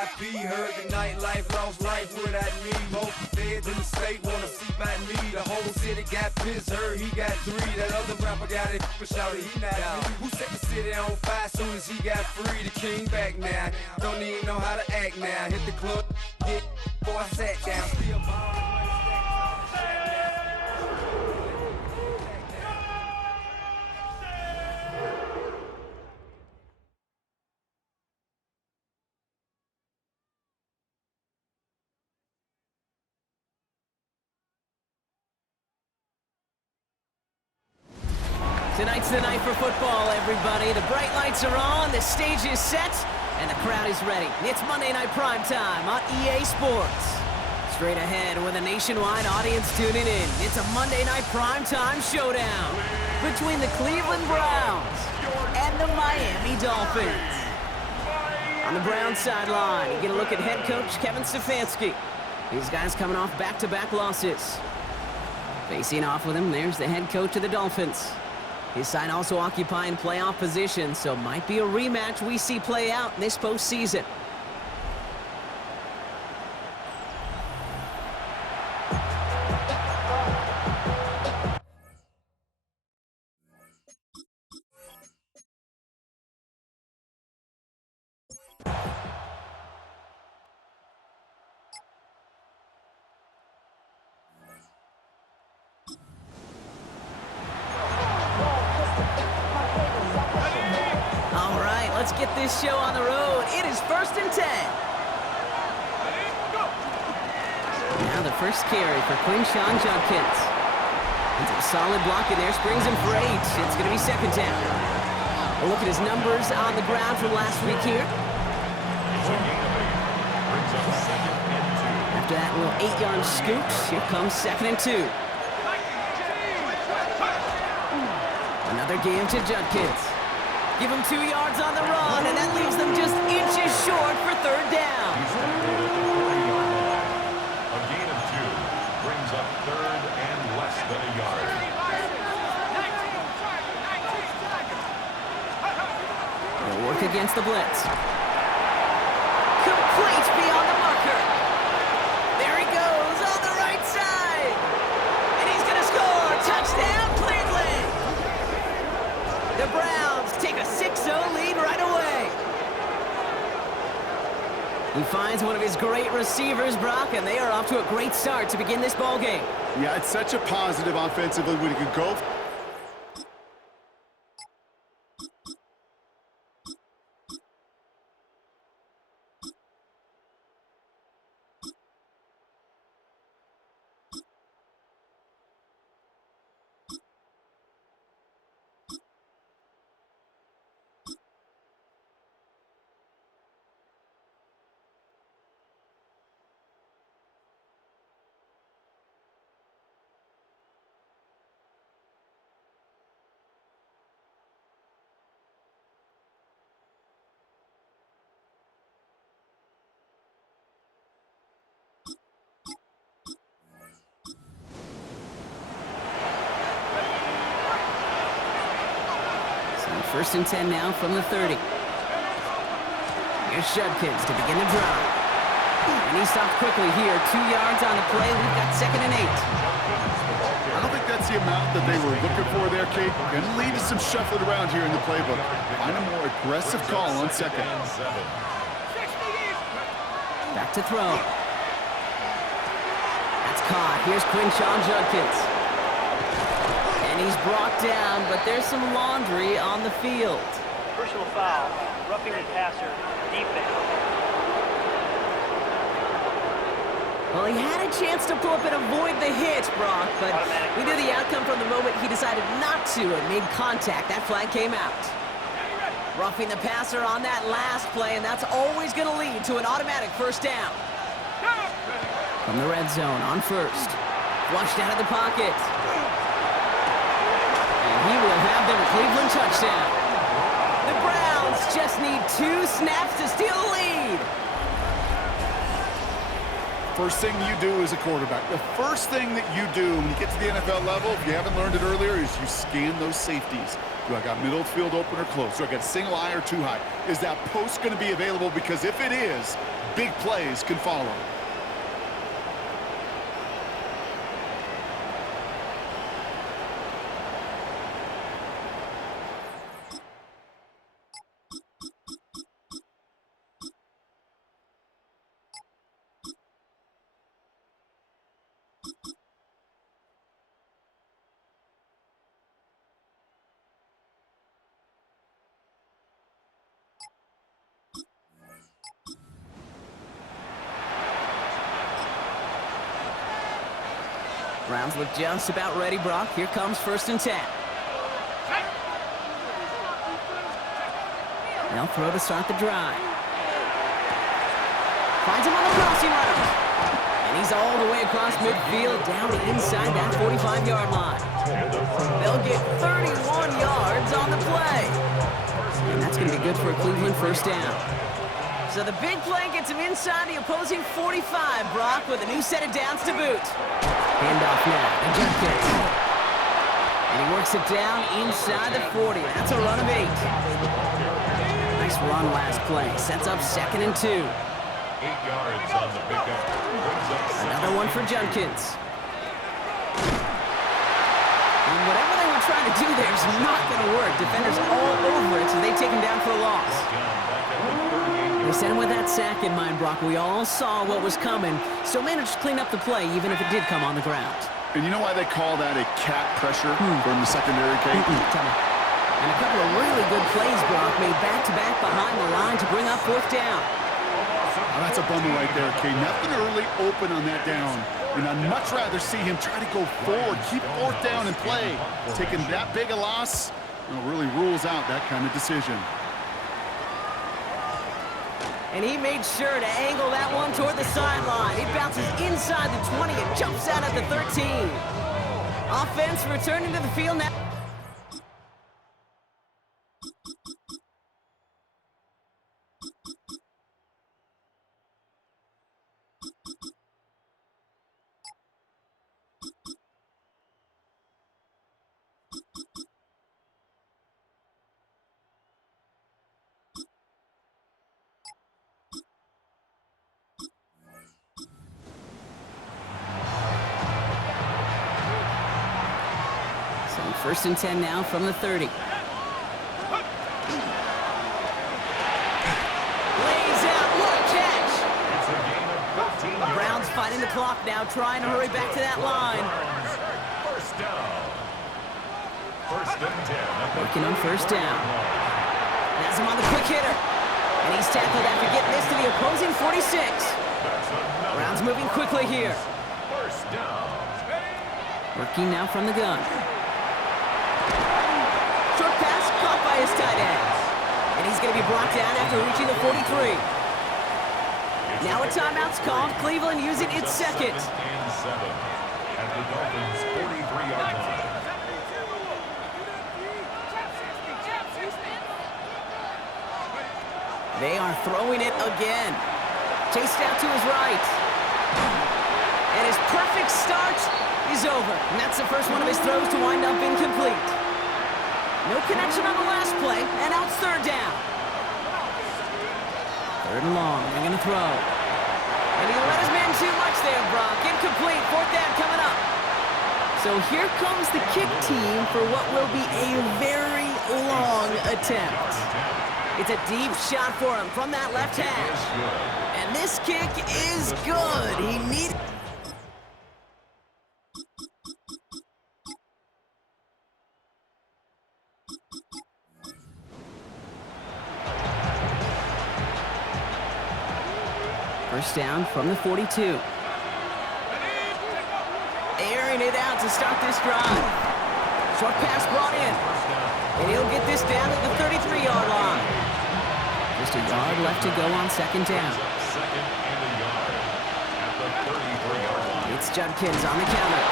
VIP, heard the nightlife, lost life without me. Most feds in the state wanna see by me. The whole city got pissed, heard he got 3. That other rapper got it, but shouted he not me. Who set the city on fire soon as he got free? The king back now, don't even know how to act now. Hit the club, get before I sat down. Still ballin'. Tonight's the night for football, everybody. The bright lights are on, the stage is set, and the crowd is ready. It's Monday Night Primetime on EA Sports. Straight ahead with a nationwide audience tuning in, it's a Monday Night Primetime showdown between the Cleveland Browns and the Miami Dolphins. On the Browns sideline, you get a look at head coach Kevin Stefanski. These guys coming off back-to-back losses. Facing off with him, there's the head coach of the Dolphins. His side also occupying playoff position, so might be a rematch we see play out this postseason. Let's get this show on the road. It is 1st and 10. Now the first carry for Quinshawn Judkins. It's a solid block in there, springs him for 8. It's going to be 2nd down. A look at his numbers on the ground from last week here. After that little 8-yard scoop, here comes 2nd and 2. Another give to Judkins. Give him 2 yards on the run, and that leaves them just inches short for 3rd down. A gain of 2 brings up 3rd and less than a yard. They'll work against the blitz. Complete beyond the marker. There he goes on the right side. And he's going to score. Touchdown, Cleveland. The Browns take a 6-0 lead right away. He finds one of his great receivers, Brock, and they are off to a great start to begin this ball game. Yeah, it's such a positive offensively when he could go. First and 10 now from the 30. Here's Judkins to begin the drive. And he stopped quickly here. 2 yards on the play. We've got 2nd and 8. I don't think that's the amount that they were looking for there, Kate. Going to lead to some shuffling around here in the playbook. Find a more aggressive call on 2nd. Back to throw. That's caught. Here's Quinshawn Judkins. He's brought down, but there's some laundry on the field. Personal foul, roughing the passer, defense. Well, he had a chance to pull up and avoid the hit, Brock, but we knew the outcome from the moment he decided not to and made contact. That flag came out. Roughing the passer on that last play, and that's always going to lead to an automatic 1st down. From the red zone on 1st. Flushed out of the pocket. He will have their Cleveland touchdown. The Browns just need 2 snaps to steal the lead. First thing you do as a quarterback, the first thing that you do when you get to the NFL level, if you haven't learned it earlier, is you scan those safeties. Do I got middle field open or close? Do I got single high or two high? Is that post going to be available? Because if it is, big plays can follow. Browns look just about ready, Brock. Here comes 1st and 10. They'll throw to start the drive. Finds him on the crossing route. And he's all the way across midfield, down inside that 45-yard line. They'll get 31 yards on the play. And that's going to be good for a Cleveland 1st down. So the big play gets him inside the opposing 45, Brock, with a new set of downs to boot. Handoff now, and Jenkins. And he works it down inside the 40. That's a run of 8. Nice run last play. Sets up 2nd and 2. 8 yards on the pickup. Another one for Jenkins. And whatever they were trying to do there is not going to work. Defenders all over it, so they take him down for a loss. They sent him with that sack in mind, Brock. We all saw what was coming, so managed to clean up the play, even if it did come on the ground. And you know why they call that a cat pressure from the secondary, Kate? Tell me. And a couple of really good plays, Brock, made back-to-back behind the line to bring up 4th down. Oh, that's a bummer right there, Kate. Nothing early open on that down. And I'd much rather see him try to go forward, keep 4th down and play. Taking that big a loss really rules out that kind of decision. And he made sure to angle that one toward the sideline. He bounces inside the 20 and jumps out at the 13. Offense returning to the field now. So 1st and 10 now from the 30. Lays out, what a catch! The Browns fighting the clock now, trying to hurry back to that line. 1st down. 1st and 10. Working on 1st down. Has him on the quick hitter. And he's tackled after getting this to the opposing 46. Browns moving quickly here. 1st down. Working now from the gun. Short pass caught by his tight end. And he's going to be brought down after reaching the 43. Now a timeout's called. Cleveland using its 2nd. 2nd and 7 at the Dolphins' 43-yard line. They are throwing it again. Chased out to his right. And his perfect start is over. And that's the first one of his throws to wind up incomplete. No connection on the last play, and now it's 3rd down. 3rd and long, they're going to throw. And he let his man too much there, Brock. Incomplete, 4th down coming up. So here comes the kick team for what will be a very long attempt. It's a deep shot for him from that left hash. And this kick is good. He needs... First down from the 42. Airing it out to start this drive. Short pass brought in. And he'll get this down at the 33-yard line. Just a yard left to go on 2nd down. 2nd and a yard at the 33-yard line. It's Judkins on the counter.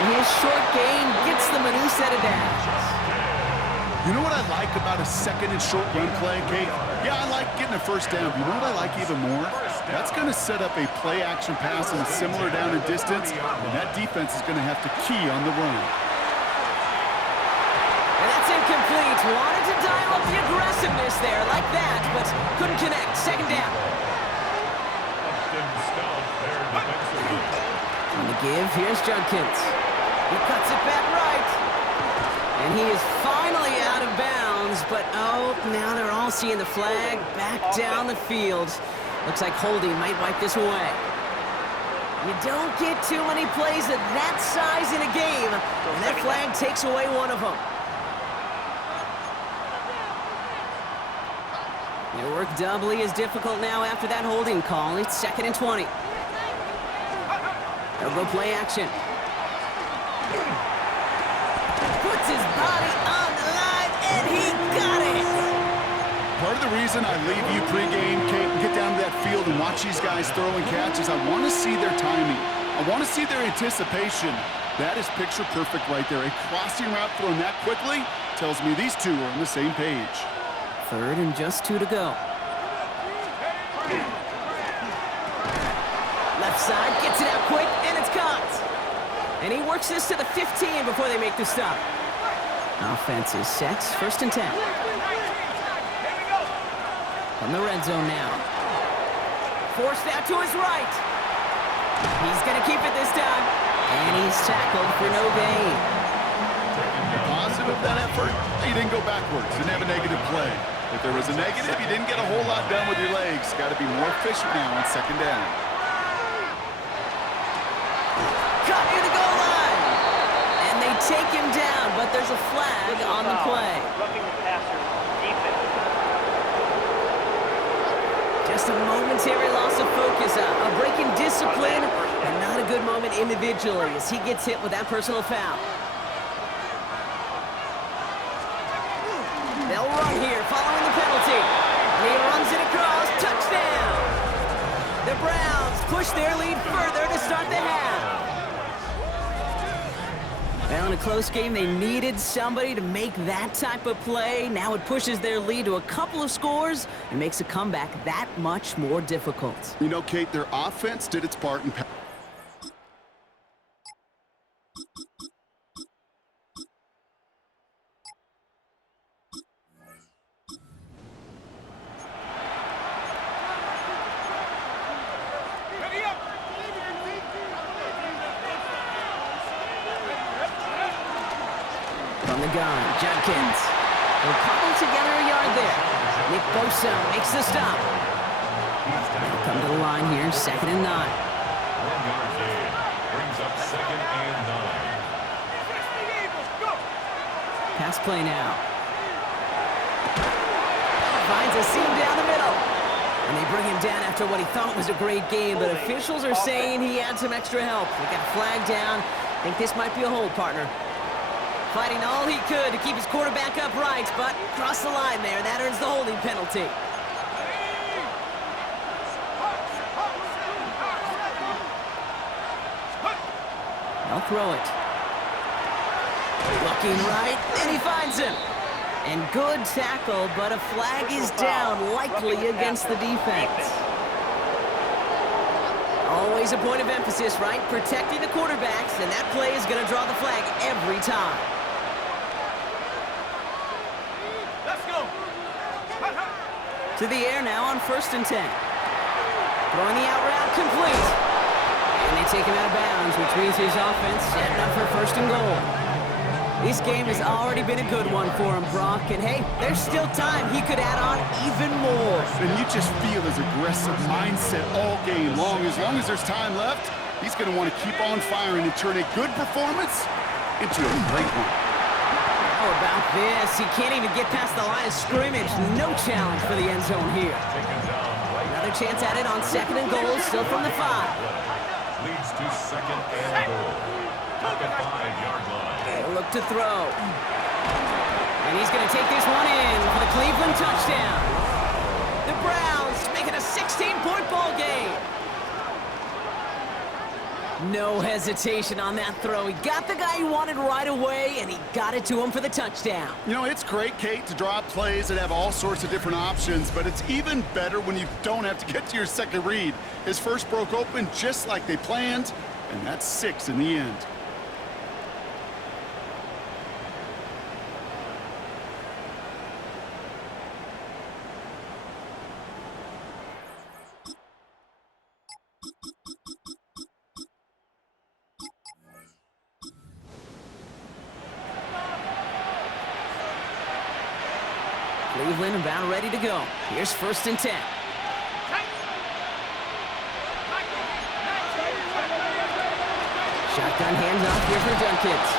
And his short gain gets them a new set of downs. You know what I like about a 2nd and short run play, Kate? Yeah, I like getting a 1st down. But you know what I like even more? That's going to set up a play-action pass in a similar down and distance, and that defense is going to have to key on the run. And that's incomplete. Wanted to dial up the aggressiveness there like that, but couldn't connect. Second down. On the give, here's Judkins. He cuts it back right. And he is finally out of bounds, but oh, now they're all seeing the flag back down the field. Looks like holding might wipe this away. You don't get too many plays of that size in a game, and that flag takes away one of them. Their work doubly as difficult now after that holding call. It's 2nd and 20. They'll go play action. Puts his body on the line, and he got it! Part of the reason I leave you pregame, Kate, and get down to that field and watch these guys throw and catch is I want to see their timing. I want to see their anticipation. That is picture perfect right there. A crossing route thrown that quickly tells me these two are on the same page. 3rd and just 2 to go. Left side, gets it out quick, and it's caught. And he works this to the 15 before they make the stop. Offense is set, 1st and 10. From the red zone now. Forced out to his right. He's going to keep it this time. And he's tackled for no gain. Positive of that effort, he didn't go backwards, didn't have a negative play. If there was a negative, you didn't get a whole lot done with your legs. Got to be more efficient now on 2nd down. Caught near the goal line. And they take him down, but there's a flag on the play. Roughing the passer, defense. Just a momentary loss of focus, a break in discipline, and not a good moment individually as he gets hit with that personal foul. They'll run here following the penalty. And he runs it across. Touchdown! The Browns push their lead further to start the half. Well, in a close game, they needed somebody to make that type of play. Now it pushes their lead to a couple of scores and makes a comeback that much more difficult. You know, Kate, their offense did its part in From the gun, Judkins. They'll cobble together a yard there. Nick Bosa makes the stop. They'll come to the line here, 2nd and 9. 1 yard gain. Brings up 2nd and 9. Pass play now. Finds a seam down the middle. And they bring him down after what he thought was a great game, but officials are saying he had some extra help. They got a flag down. I think this might be a hold, partner. Fighting all he could to keep his quarterback upright, but crossed the line there. That earns the holding penalty. They'll throw it. Looking right, and he finds him. And good tackle, but a flag is down, likely against the defense. Always a point of emphasis, right? Protecting the quarterbacks, and that play is going to draw the flag every time. To the air now on 1st and 10. Throwing the out route complete. And they take him out of bounds, which means his offense setting up for 1st and goal. This game has already been a good one for him, Brock. And hey, there's still time. He could add on even more. And you just feel his aggressive mindset all game long. As long as there's time left, he's going to want to keep on firing and turn a good performance into a great one. How about this? He can't even get past the line of scrimmage. No challenge for the end zone here. Another chance at it on 2nd and goal, still from the 5. Leads to 2nd and goal. At the 5-yard line. They'll look to throw. And he's going to take this one in for the Cleveland touchdown. The Browns make it a 16-point ball game. No hesitation on that throw. He got the guy he wanted right away, and he got it to him for the touchdown. You know, it's great, Kate, to draw up plays that have all sorts of different options, but it's even better when you don't have to get to your second read. His first broke open just like they planned, and that's 6 in the end. Cleveland about ready to go. Here's 1st and 10. Shotgun handoff here for Judkins.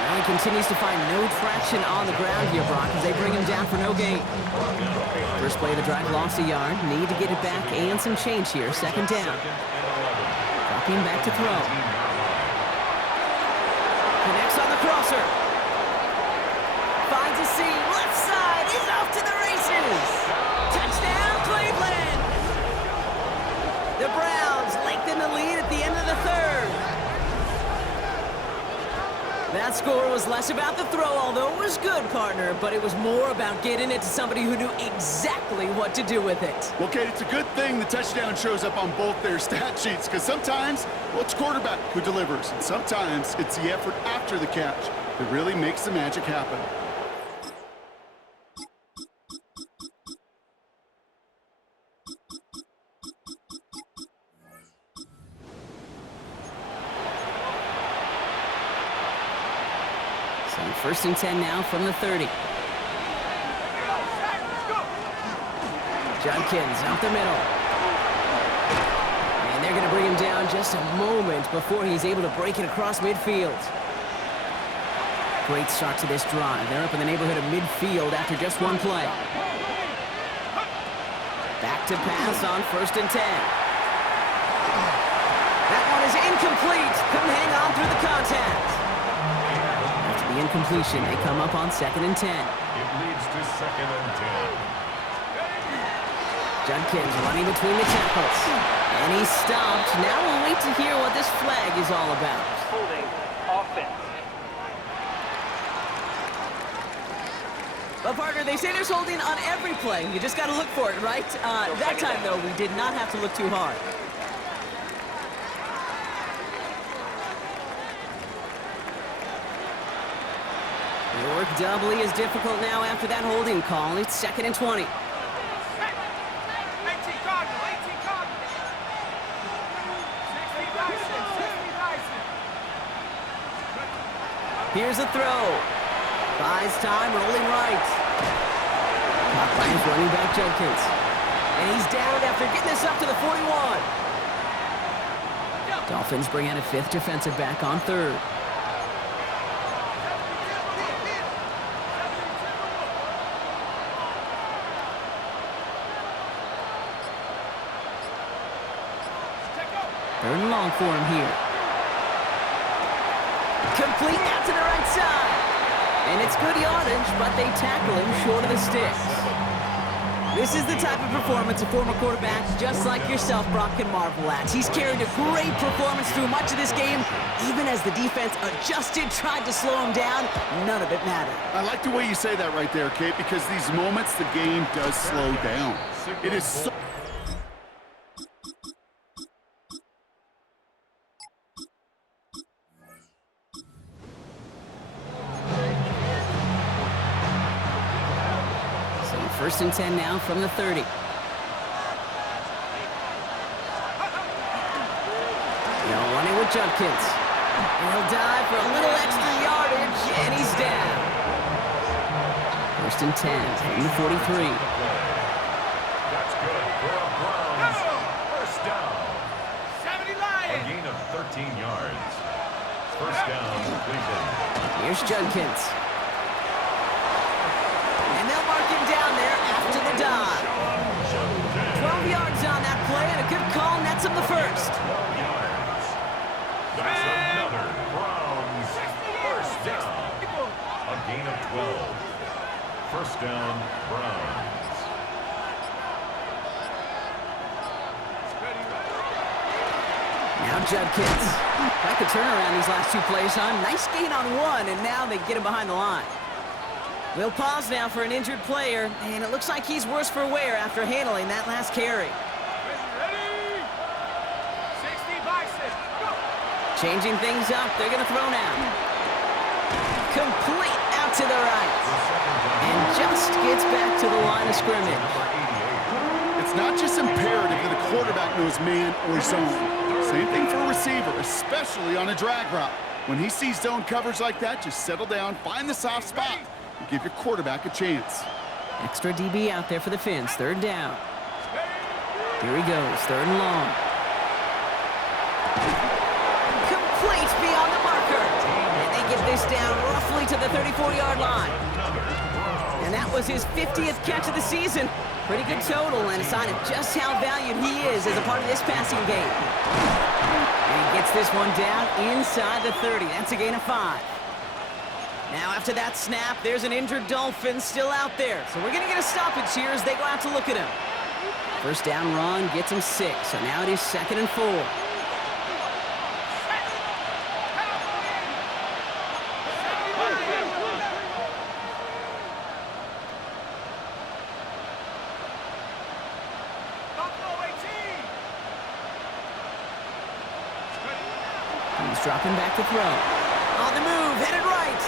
Well, he continues to find no traction on the ground here, Brock, as they bring him down for no gain. First play of the drive, lost a yard. Need to get it back and some change here. 2nd down. Dropping back to throw. Connects on the crosser. Finds a seam. Left side is off to the races. Touchdown, Cleveland. The Browns lengthen the lead at the end of the 3rd. That score was less about the throw, although it was good, partner, but it was more about getting it to somebody who knew exactly what to do with it. Well, Kate, it's a good thing the touchdown shows up on both their stat sheets, because sometimes, well, it's quarterback who delivers, and sometimes it's the effort after the catch that really makes the magic happen. So 1st and 10 now from the 30. Judkins out the middle. And they're going to bring him down just a moment before he's able to break it across midfield. Great start to this drive. They're up in the neighborhood of midfield after just one play. Back to pass on 1st and 10. That one is incomplete. Couldn't hang on through the contact. After the incompletion, they come up on 2nd and 10. It leads to 2nd and 10. Judkins running between the tackles. And he's stopped. Now we'll wait to hear what this flag is all about. Holding offense. But partner, they say there's holding on every play. You just got to look for it, right? That time, though, we did not have to look too hard. They work doubly as difficult now after that holding call. It's 2nd and 20. Here's a throw. Buys time, rolling right. Caught by his running back, Judkins. And he's down after getting this up to the 41. Dolphins bring out a 5th defensive back on 3rd. Third and long for him here. Complete out to the right side. And it's good yardage, but they tackle him short of the sticks. This is the type of performance a former quarterback just like yourself, Brock, can marvel at. He's carried a great performance through much of this game. Even as the defense adjusted, tried to slow him down, none of it mattered. I like the way you say that right there, Kate, because these moments the game does slow down. It is so... First and 10 now from the 30. Now running with Judkins. He'll dive for a little extra yardage, and he's down. First and 10 from the 43. That's good for a Browns first down. 70 A Lions. gain of 13 yards. First down, Cleveland. Here's Judkins. And they'll mark him down there after the dive. 12 yards on that play, and a good call nets him the first. 12 yards. That's another Browns first down. A gain of 12. First down, Browns. Now Judkins. Quite the turnaround these last two plays, huh? Nice gain on one, and now they get him behind the line. We'll pause now for an injured player, and it looks like he's worse for wear after handling that last carry. Ready? 60 bison. Go. Changing things up, they're going to throw now. Complete out to the right. And just gets back to the line of scrimmage. It's not just imperative that a quarterback knows man or zone. Same thing for a receiver, especially on a drag route. When he sees zone coverage like that, just settle down, find the soft spot, and give your quarterback a chance. Extra DB out there for the Finns. Third down. Here he goes. Third and long. Complete beyond the marker. And they get this down roughly to the 34-yard line. And that was his 50th catch of the season. Pretty good total and a sign of just how valued he is as a part of this passing game. And he gets this one down inside the 30. That's a gain of 5. Now after that snap, there's an injured Dolphin still out there. So we're going to get a stoppage here as they go out to look at him. First down run gets him 6. So now it is 2nd and 4. He's dropping back to throw. On the move, headed right.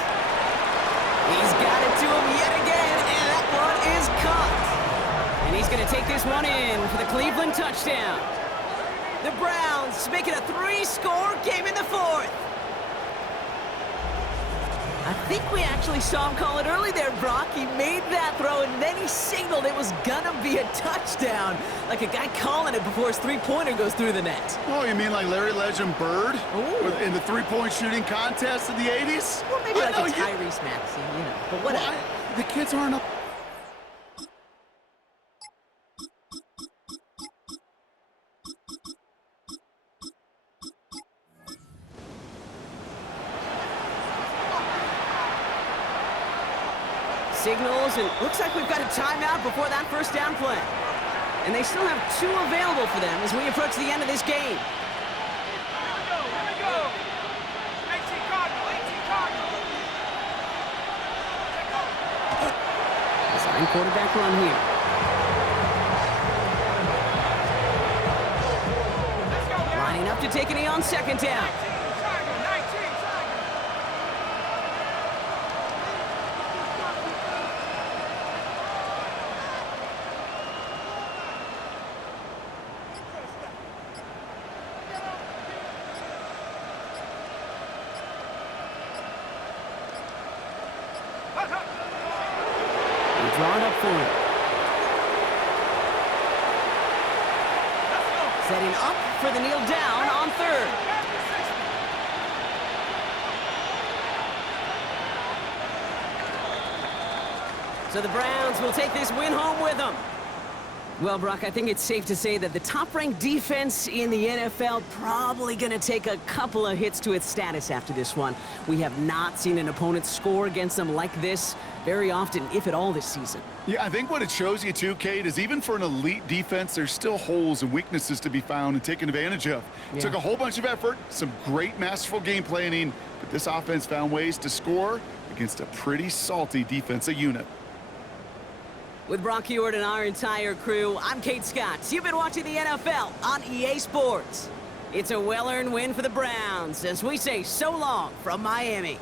He's got it to him yet again, and that one is caught. And he's going to take this one in for the Cleveland touchdown. The Browns making a 3-score game in the 4th. I think we actually saw him call it early there, Brock. He made that throw, and then he signaled it was gonna be a touchdown. Like a guy calling it before his three-pointer goes through the net. Oh, you mean like Larry Legend Bird? Ooh. In the three-point shooting contest in the 80s? Well, maybe like a Tyrese Maxey, you know. But whatever. The kids aren't up. Signals, and looks like we've got a timeout before that first down play. And they still have 2 available for them as we approach the end of this game. Here we go. 18 Cardinal. Design quarterback run here. Let's go, guys. Lining up to take a knee on 2nd down. 19. Drawn up for it. Setting up for the kneel down on 3rd. So the Browns will take this win home with them. Well, Brock, I think it's safe to say that the top-ranked defense in the NFL probably going to take a couple of hits to its status after this one. We have not seen an opponent score against them like this very often, if at all, this season. Yeah, I think what it shows you too, Kate, is even for an elite defense, there's still holes and weaknesses to be found and taken advantage of. It took a whole bunch of effort, some great masterful game planning, but this offense found ways to score against a pretty salty defensive unit. With Brock Heward and our entire crew, I'm Kate Scott. You've been watching the NFL on EA Sports. It's a well-earned win for the Browns as we say so long from Miami.